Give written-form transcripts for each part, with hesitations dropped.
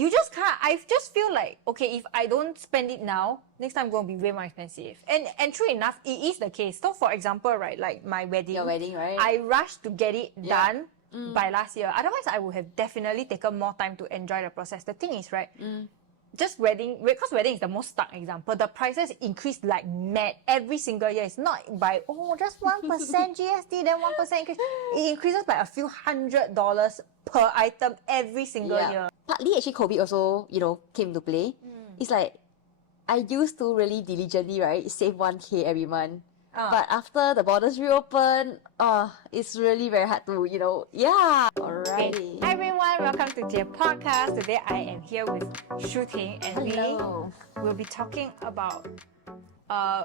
you just can't. I just feel like, okay, if I don't spend it now, next time going to be way more expensive. And true enough, it is the case. So for example, right, like my wedding. Your wedding, right? I rushed to get it done by last year. Otherwise, I would have definitely taken more time to enjoy the process. The thing is, right, just wedding, because wedding is the most stark example, the prices increase like mad every single year. It's not by, just 1% GST, then 1% increase. It increases by a few $100 per item every single year. Partly, actually, COVID also, came into play. It's like, I used to really diligently, right, save 1K every month. But after the borders reopen, it's really very hard to, Alrighty. Okay. Hi everyone, welcome to Jia Podcast. Today I am here with Shuting and Hello. we will be talking about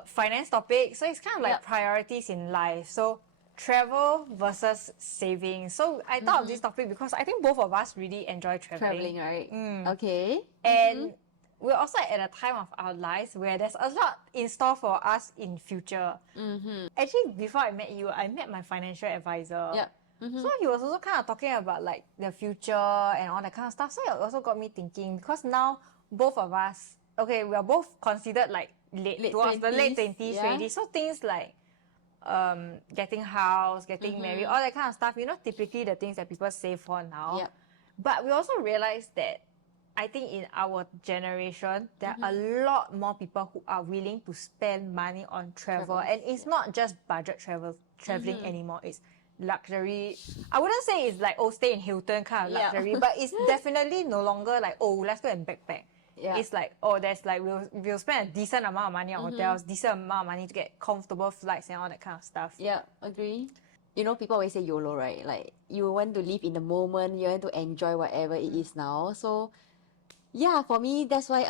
finance topics. So it's kind of like priorities in life. So travel versus saving. So I thought of this topic because I think both of us really enjoy traveling. Traveling, right? Okay. And we're also at a time of our lives where there's a lot in store for us in future. Actually, before I met you, I met my financial advisor. So he was also kind of talking about like the future and all that kind of stuff. So it also got me thinking, because now both of us, okay, we are both considered like late towards the late 20s already. So things like getting house, getting married, all that kind of stuff, typically the things that people save for now. But we also realized that I think in our generation, there are a lot more people who are willing to spend money on travel. And it's not just budget traveling anymore. It's luxury. I wouldn't say it's like, stay in Hilton kind of luxury, but it's definitely no longer like, let's go and backpack. It's like, there's like, we'll spend a decent amount of money on hotels, decent amount of money to get comfortable flights and all that kind of stuff. Yeah, agree. People always say YOLO, right? Like, you want to live in the moment, you want to enjoy whatever it is now. So, yeah, for me, that's why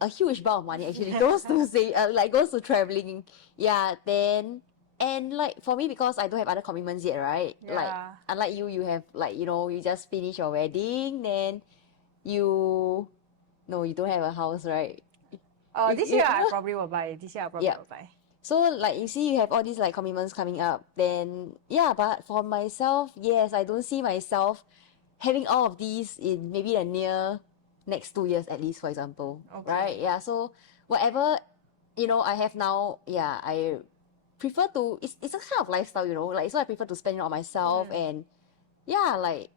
a huge bulk of money actually goes to goes to traveling. Yeah, then, and like for me, because I don't have other commitments yet, right? Like, unlike you have like, you just finish your wedding, then you don't have a house, right? This year I probably will buy. So like, you see, you have all these like commitments coming up, then but for myself, yes, I don't see myself having all of these in maybe the near next 2 years at least, for example. Right? Yeah, so whatever I have now, I prefer to, it's a kind of lifestyle, like, so I prefer to spend it on myself. And like,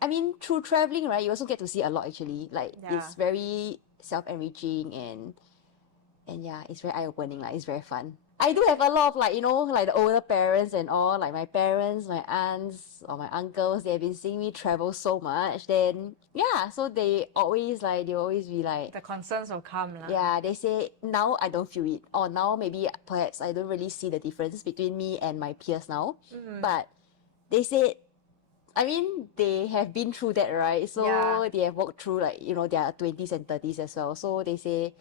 I mean, through traveling, right, you also get to see a lot actually. Like, it's very self-enriching and it's very eye-opening. Like, it's very fun. I do have a lot of like, like the older parents and all, like my parents, my aunts or my uncles, they have been seeing me travel so much. Then, so they always be like, the concerns will come. Yeah, they say, now I don't feel it. Or now maybe perhaps I don't really see the difference between me and my peers now. But they said, I mean, they have been through that, right? So they have walked through like, their 20s and 30s as well. So they say,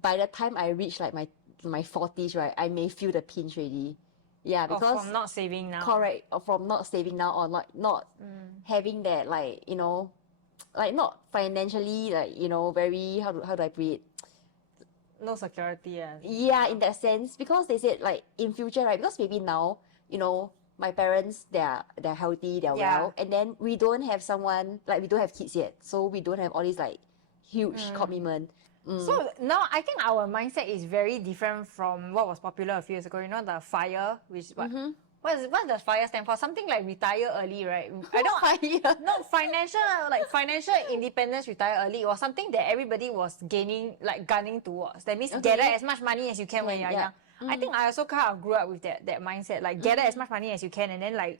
by the time I reach like my 40s, right, I may feel the pinch already. Yeah, because from not saving now. Correct. Or from not saving now, or not having that, like, like not financially, like, very, how do I put it? No security. Yeah, in that sense. Because they said like in future, right, because maybe now, my parents, they're healthy, they're well, and then we don't have someone, like, we don't have kids yet, so we don't have all these like huge commitment. So now I think our mindset is very different from what was popular a few years ago. The FIRE, which what does FIRE stand for? Something like retire early, right? I don't. No, financial independence, retire early, was something that everybody was gunning towards. That means gather as much money as you can when you're young. I think I also kind of grew up with that mindset, like gather as much money as you can, and then like,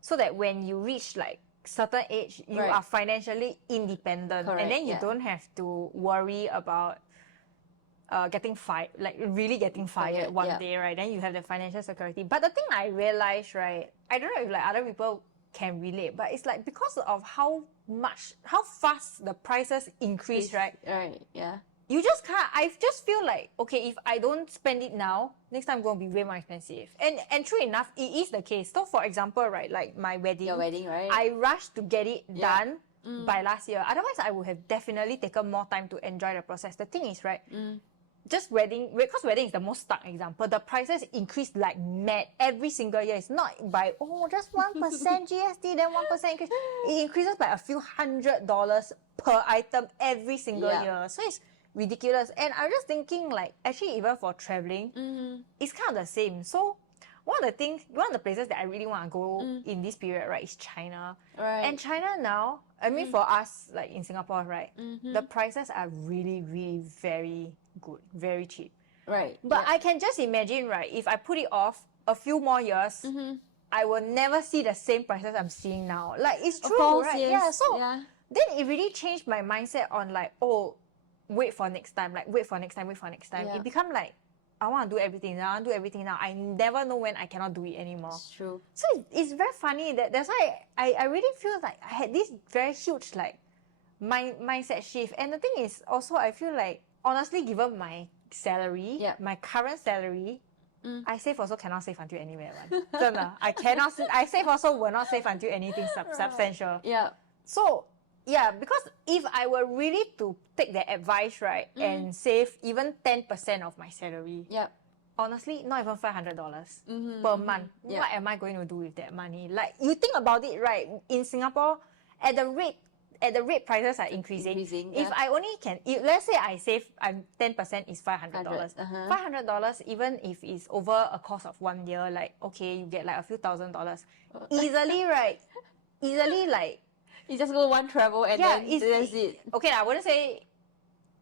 so that when you reach like certain age, you are financially independent. Correct, and then you don't have to worry about getting fired, like really getting fired one day, right? Then you have the financial security. But the thing I realized, right, I don't know if like other people can relate, but it's like because of how fast the prices increase, right? Right, yeah. You just can't. I just feel like, okay, if I don't spend it now, next time going to be way more expensive. And true enough, it is the case. So for example, right, like my wedding. Your wedding, right? I rushed to get it done by last year. Otherwise, I would have definitely taken more time to enjoy the process. The thing is, right, just wedding, because wedding is the most stark example, the prices increase like mad every single year. It's not by, just 1% GST, then 1% increase. It increases by a few $100 per item every single year. So it's ridiculous. And I'm just thinking, like, actually, even for traveling, it's kind of the same. So one of the places that I really want to go in this period, right, is China. Right. And China now, I mean, for us, like in Singapore, right, the prices are really, really very good, very cheap. Right. But I can just imagine, right, if I put it off a few more years, I will never see the same prices I'm seeing now. Like, it's true, course, right? yes. Yeah, so Yeah. then it really changed my mindset on like, wait for next time. Like, wait for next time. Yeah. It become like, I want to do everything now. I never know when I cannot do it anymore. It's true. So it's very funny. That's why I really feel like I had this very huge like mindset shift. And the thing is also, I feel like, honestly, given my salary, my current salary, I save also cannot save until anywhere. I cannot. I save also will not save until anything substantial. Yeah. So yeah, because if I were really to take the advice, right, and save even 10% of my salary, honestly, not even $500 per month. What am I going to do with that money? Like, you think about it, right? In Singapore, at the rate prices are increasing. If I only let's say I save, 10% is $500. $500, even if it's over a course of 1 year, like, okay, you get like a few $1,000s. Easily, right? Easily, like, you just go one travel and then that's it. Okay, I wouldn't say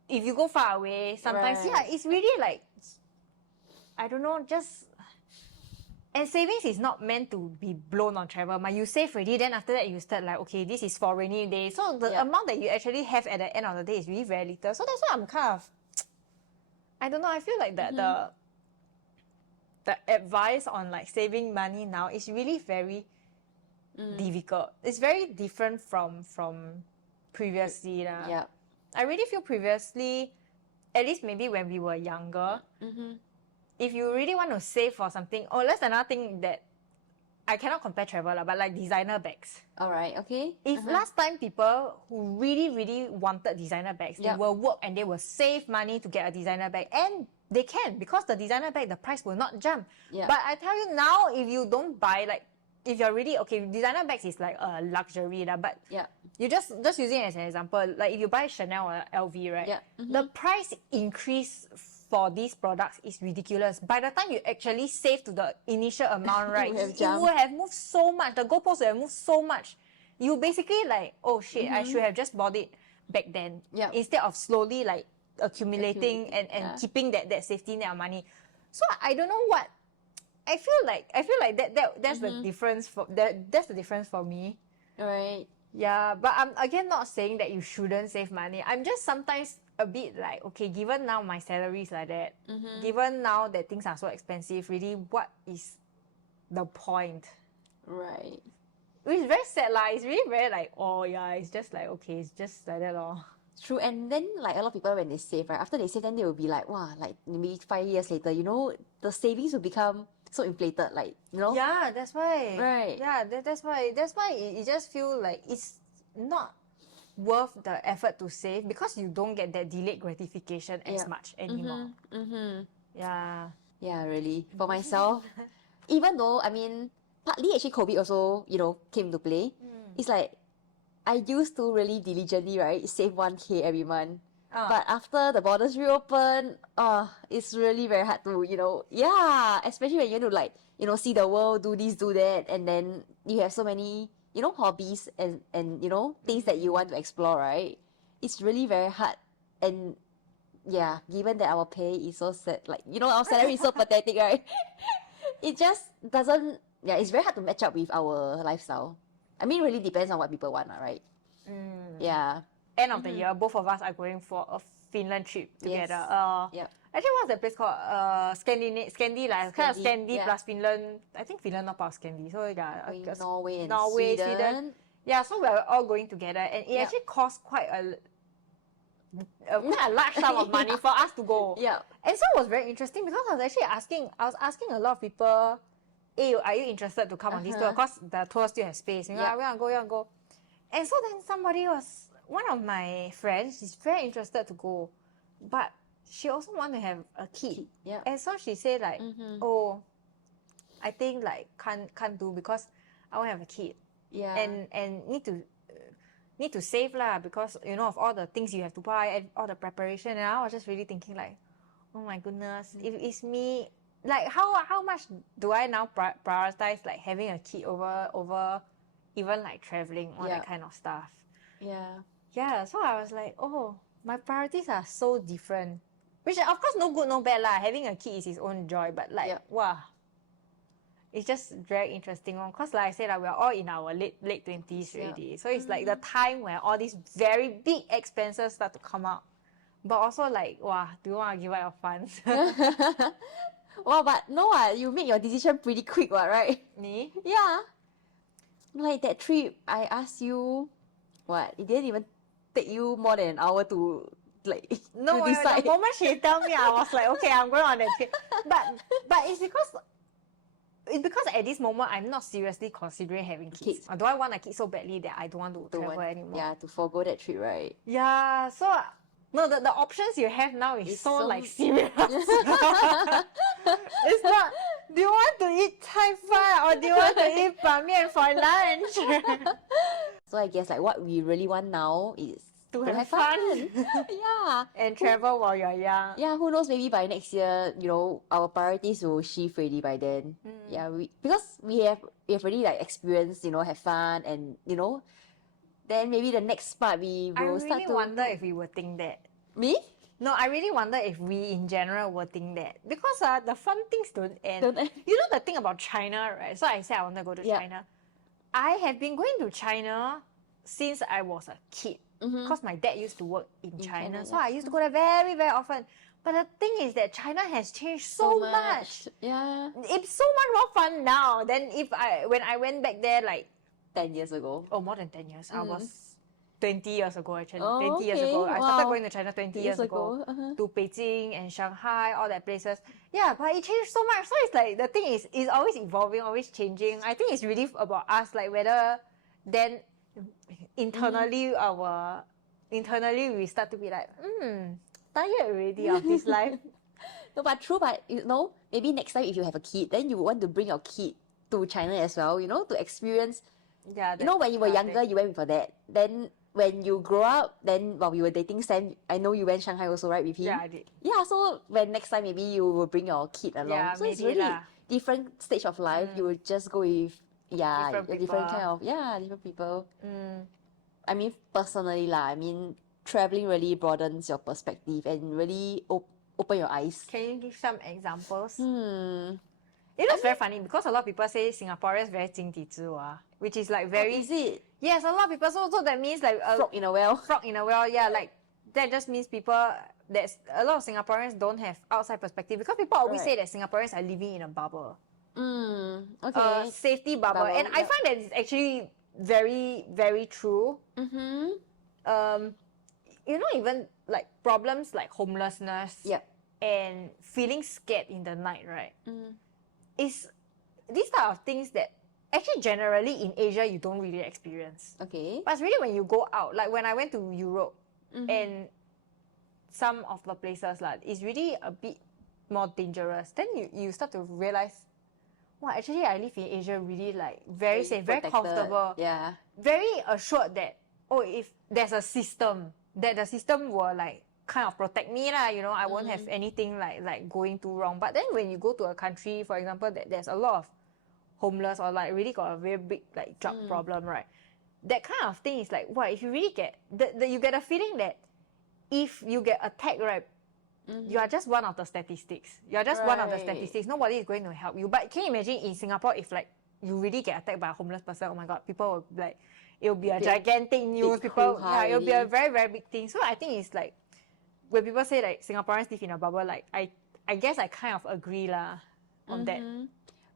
if you go far away, sometimes, it's really like, I don't know, just... And savings is not meant to be blown on travel. You save already, then after that you start like, okay, this is for rainy day. So the amount that you actually have at the end of the day is really very little. So that's why I'm kind of... I don't know, I feel like the advice on like saving money now is really very... difficult. It's very different from previously. Yeah. I really feel previously, at least maybe when we were younger, if you really want to save for something, that's another thing that I cannot compare travel, but like designer bags. Alright, okay. If last time people who really, really wanted designer bags, they will work and they will save money to get a designer bag, and they can, because the designer bag, the price will not jump. But I tell you now, if you don't buy, like, if you're really, okay, designer bags is like a luxury, but you just using it as an example, like if you buy Chanel or LV, right, the price increase for these products is ridiculous. By the time you actually save to the initial amount, right, it will have moved so much, the goalposts will have moved so much. You basically like, oh shit, I should have just bought it back then, instead of slowly like accumulating and keeping that safety net of money. So I don't know what, I feel like that's the difference that's the difference for me. Right. Yeah, but I'm again not saying that you shouldn't save money. I'm just sometimes a bit like, okay, given now my salary is like that, given now that things are so expensive, really, what is the point? Right. Which is very sad, like, it's really very like, it's just like, okay, it's just like that all. True, and then like a lot of people when they save, right, after they save, then they will be like, wow, like maybe 5 years later, the savings will become so inflated, like, Yeah, that's why. Right. Yeah, that's why it just feel like it's not worth the effort to save, because you don't get that delayed gratification as much anymore. Yeah. Yeah, really. For myself, even though, I mean, partly actually COVID also, came into play. It's like, I used to really diligently, right, save 1K every month. But after the borders reopen, it's really very hard to, especially when you want to like, see the world, do this, do that, and then you have so many, hobbies and things that you want to explore, right? It's really very hard. And yeah, given that our pay is so sad, like, our salary is so pathetic, right? It just doesn't, it's very hard to match up with our lifestyle. I mean, it really depends on what people want, right? Yeah. End of the year, both of us are going for a Finland trip together. Actually, what's that place called? Scandi, like kind of Scandi plus Finland. I think Finland not part of Scandi, so yeah. Norway and Sweden. Yeah, so we're all going together, and it actually costs quite a large sum of money for us to go. Yeah. And so it was very interesting, because I was asking a lot of people, hey, are you interested to come on this tour? Because the tour still has space. We want to go. And so then one of my friends is very interested to go, but she also want to have a kid. Yeah. And so she said like, oh, I think like can't do because I won't have a kid. Yeah. And need to save lah, because you know of all the things you have to buy and all the preparation. And I was just really thinking like, oh my goodness, if it's me, like how much do I now prioritize like having a kid over even like traveling, all that kind of stuff. Yeah, so I was like, oh, my priorities are so different, which of course no good no bad lah, having a kid is his own joy, but like wow, it's just very interesting one, because like I said, like, we're all in our late 20s already, so it's like the time where all these very big expenses start to come out, but also like, wow, do you want to give out your funds? Well, but no, you make your decision pretty quick, right? Me? Yeah. Like that trip, I asked you, what? It didn't even take you more than an hour to like no, to decide. The moment she tell me, I was like, okay, I'm going on that trip. But it's because at this moment I'm not seriously considering having kids. Or do I want a kid so badly that I don't want to travel anymore? Yeah, to forego that trip, right? Yeah, so no, the options you have now is so like serious. It's not, do you want to eat Thai fan or do you want to eat ban mian for lunch? So I guess like what we really want now is to have fun. Yeah. And travel while you're young. Yeah, who knows, maybe by next year, you know, our priorities will shift already by then. Yeah, because we have already like experienced, you know, have fun, and you know, then maybe the next part we will start to... I really wonder if we would think that. Me? No, I really wonder if we in general would think that. Because the fun things don't end. Don't end. You know the thing about China, right? So I said I want to go to China. I have been going to China since I was a kid. Because my dad used to work in China. So I used to go there very, very often. But the thing is that China has changed so much. Yeah. It's so much more fun now than when I went back there like 10 years ago. Oh, more than 10 years. I was 20 years ago actually. Oh, 20 years ago. I started going to China 20 years ago. Uh-huh. To Beijing and Shanghai, all that places. Yeah, but it changed so much. So it's like, the thing is, it's always evolving, always changing. I think it's really about us, like whether then internally we start to be like, tired already of this life. No, but true, but you know, maybe next time if you have a kid, then you want to bring your kid to China as well, you know, to experience. Yeah, you know, when you were younger, you went with your dad. Then when you grow up, then while we were dating Sam, I know you went Shanghai also, right, with him? Yeah, I did. Yeah, so when next time maybe you will bring your kid along. Yeah, so it's really different stage of life. You will just go with different kind of different people. I mean, personally lah, I mean, traveling really broadens your perspective and really open your eyes. Can you give some examples? You know, it's very funny because a lot of people say Singaporeans very 井底之蛙, which is like very... is it? Yes, a lot of people. So that means like... frog in a well. Frog in a well, yeah. Like, that just means there's a lot of Singaporeans don't have outside perspective because people always say that Singaporeans are living in a bubble. Okay. Safety bubble. And I find that it's actually very, very true. You know, even like problems like homelessness and feeling scared in the night, right? Is these type of things that actually generally in Asia you don't really experience. Okay. But it's really when you go out, like when I went to Europe and some of the places, like, it's really a bit more dangerous. Then you start to realize, wow, actually I live in Asia really like very safe, very comfortable. Yeah. Very assured that, if there's a system, that the system will like kind of protect me lah, you know, I won't have anything like going too wrong. But then when you go to a country, for example, that there's a lot of homeless or like really got a very big like drug problem, right? That kind of thing is like, wow, if you really get you get a feeling that if you get attacked, right, you are just one of the statistics. You are just one of the statistics. Nobody is going to help you. But can you imagine in Singapore if like you really get attacked by a homeless person? Oh my god, people will like, it will be a gigantic news. People, it will be a very, very big thing. So I think it's like, when people say like Singaporeans live in a bubble, like I guess I kind of agree lah on that.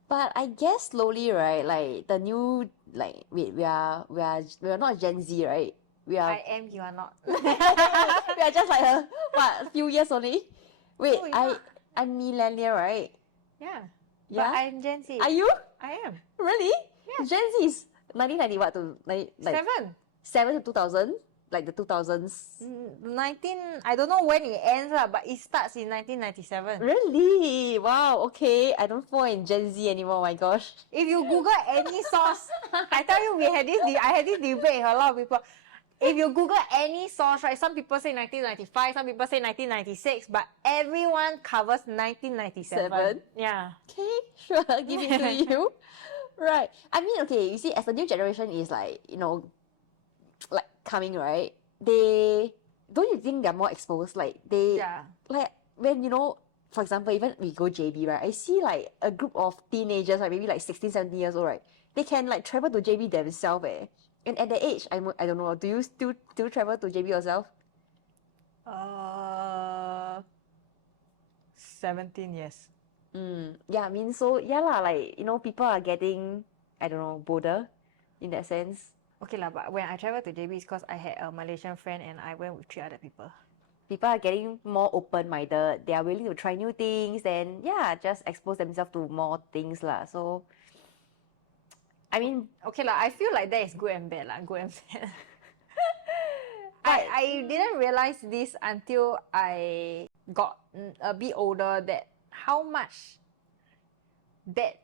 But I guess slowly, right? Like the new, like we are not Gen Z, right? We are. I am. You are not. We are just like a few years only. Wait, No, I'm millennial, right? Yeah. Yeah. But I'm Gen Z. Are you? I am. Really? Yeah. Gen Z is 1990 what to like 7. 7 to 2000. like the 2000s. 19, I don't know when it ends, but it starts in 1997. Really? Wow, okay. I don't fall in Gen Z anymore, my gosh. If you Google any source, I tell you, I had this debate with a lot of people. If you Google any source, right, some people say 1995, some people say 1996, but everyone covers 1997. Yeah. Okay, sure, give it to you. Right. I mean, okay, you see, as the new generation is like, like coming, right? Don't you think they're more exposed? Like like when, for example, even we go JB, right? I see like a group of teenagers, like maybe like 16, 17 years old, right? They can like travel to JB themselves, eh? And at that age, I don't know, do you still travel to JB yourself? 17 years. Yeah, I mean, so yeah lah, like, people are getting, I don't know, bolder in that sense. Okay lah, but when I traveled to JB, it's because I had a Malaysian friend and I went with 3 other people. People are getting more open-minded. They are willing to try new things and yeah, just expose themselves to more things lah. So, I mean, okay lah, I feel like that is good and bad lah, good and bad. I didn't realize this until I got a bit older, that how much bad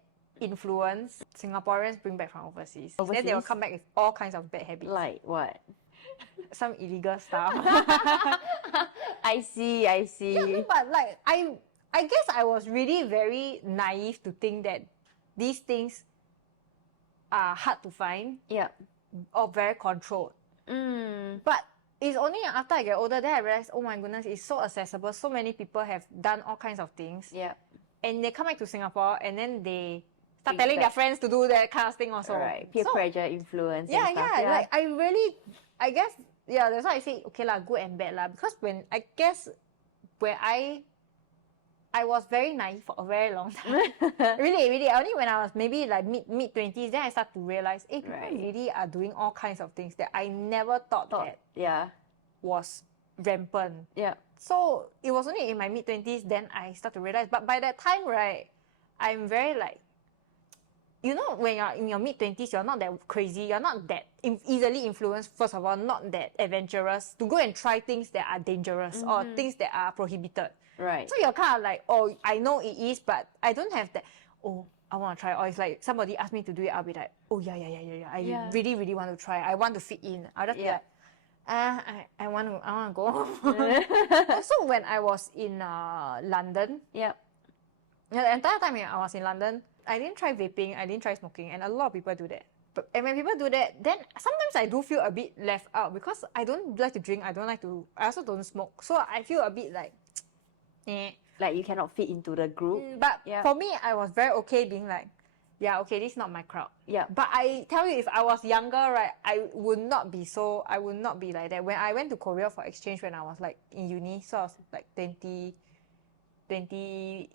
influence Singaporeans bring back from overseas. Then they will come back with all kinds of bad habits. Like what? Some illegal stuff. I see. Yeah, but like I guess I was really very naive to think that these things are hard to find. Yeah. Or very controlled. But it's only after I get older that I realized, oh my goodness, it's so accessible. So many people have done all kinds of things. Yeah. And they come back to Singapore and then they start telling their friends to do that kind of thing also. Right. Peer pressure, influence. Yeah, and stuff. yeah. Like I guess, yeah, that's why I say, okay lah, good and bad lah. Because when I was very naive for a very long time. Really. Only when I was maybe like mid-20s, then I start to realize, people really are doing all kinds of things that I never thought that was rampant. Yeah. So it was only in my mid-20s, then I start to realize. But by that time, right, I'm very like, when you're in your mid-20s, you're not that crazy, you're not that easily influenced, first of all, not that adventurous, to go and try things that are dangerous or things that are prohibited. Right. So you're kind of like, oh, I know it is, but I don't have that, oh, I want to try. Or it's like somebody asked me to do it, I'll be like, oh, yeah. I really, really want to try. I want to fit in. I'll just be like, I want to go. Also, when I was in London, the entire time I was in London, I didn't try vaping, I didn't try smoking, and a lot of people do that. And when people do that, then sometimes I do feel a bit left out because I don't like to drink, I also don't smoke. So I feel a bit like, like you cannot fit into the group. But for me, I was very okay being like, yeah, okay, this is not my crowd. Yeah. But I tell you, if I was younger, right, I would not be like that. When I went to Korea for exchange when I was like in uni, so I was like 20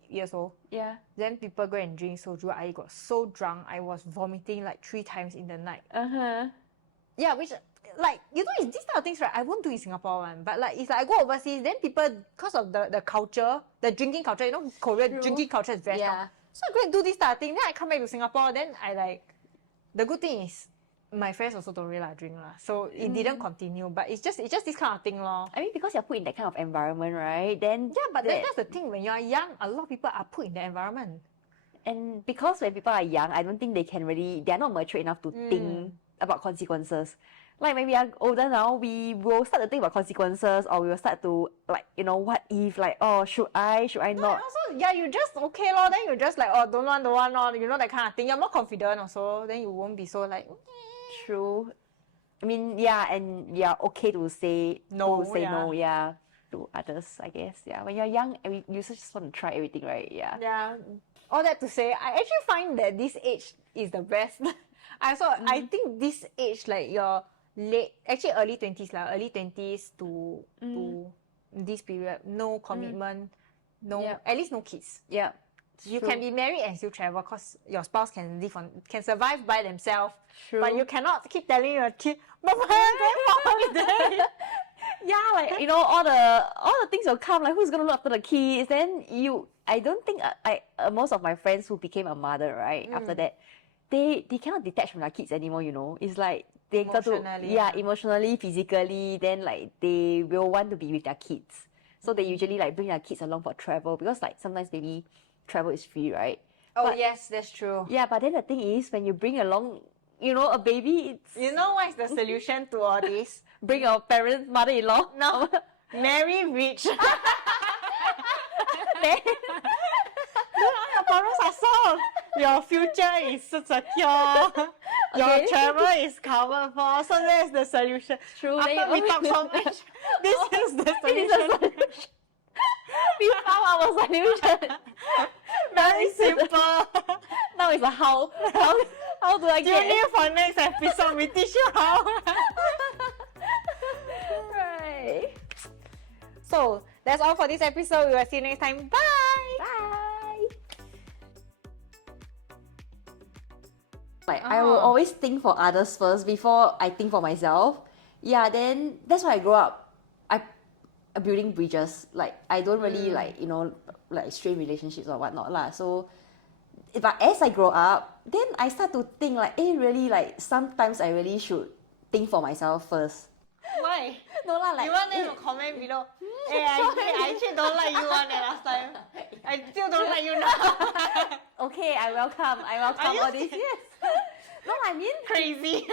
years old. Yeah. Then people go and drink soju. I got so drunk, I was vomiting like 3 times in the night. Yeah, which like, it's these type of things, right? I won't do in Singapore one. But like, it's like I go overseas, then people, because of the culture, the drinking culture, Korea drinking culture is very strong. So I go and do this type of thing. Then I come back to Singapore. Then I like, the good thing is, my friends also don't really drink lah. So it didn't continue. But it's just this kind of thing lor. I mean, because you're put in that kind of environment, right? Then but that's the thing. When you're young, a lot of people are put in that environment. And because when people are young, I don't think they're not mature enough to think about consequences. Like when we are older now, we will start to think about consequences, or we will start to like, what if, like, oh, should I not? Also, you just okay lor. Then you just like, oh, don't want lor, that kind of thing. You're more confident also. Then you won't be so like. True. I mean, and you're okay to say no, to others, I guess. Yeah, when you're young, you just want to try everything, right? Yeah. Yeah. All that to say, I actually find that this age is the best. I think this age, like your early 20s lah, early 20s to this period, no commitment, at least no kids. Yeah. You can be married and still travel because your spouse can survive by themselves. True. But you cannot keep telling your kid, Mama, I'm going for holiday. Like, all the things will come, like who's gonna look after the kids? Then I don't think most of my friends who became a mother, right, after that, they cannot detach from their kids anymore, It's like they got to Emotionally, yeah, emotionally, physically, then like they will want to be with their kids. So they usually like bring their kids along for travel because like sometimes maybe travel is free, right? Oh, But yes, that's true. yeah, but then the thing is when you bring along, you know, a baby, it's You know what is the solution to all this? bring your parents, mother-in-law. No. Marry rich. Then Then all your problems are solved. Your future is secure. Your Okay. travel is covered for. So that's the solution. True. After we talk so much, this is the solution. We found our solution. Very simple. Now it's a how do I Tune get in for next episode. We teach you how. right? So that's all for this episode. We will see you next time. Bye. Bye. Like I will always think for others first before I think for myself. Yeah, then that's why I grew up. I building bridges. Like I don't really like, you know, like strain relationships or whatnot lah. So but as I grow up, then I start to think like, really like sometimes I really should think for myself first. Why? No lah, like You want them to comment below. Hey, I actually don't like you one last time. I still don't like you now. okay, I welcome you all this. Yes. No, I mean Crazy.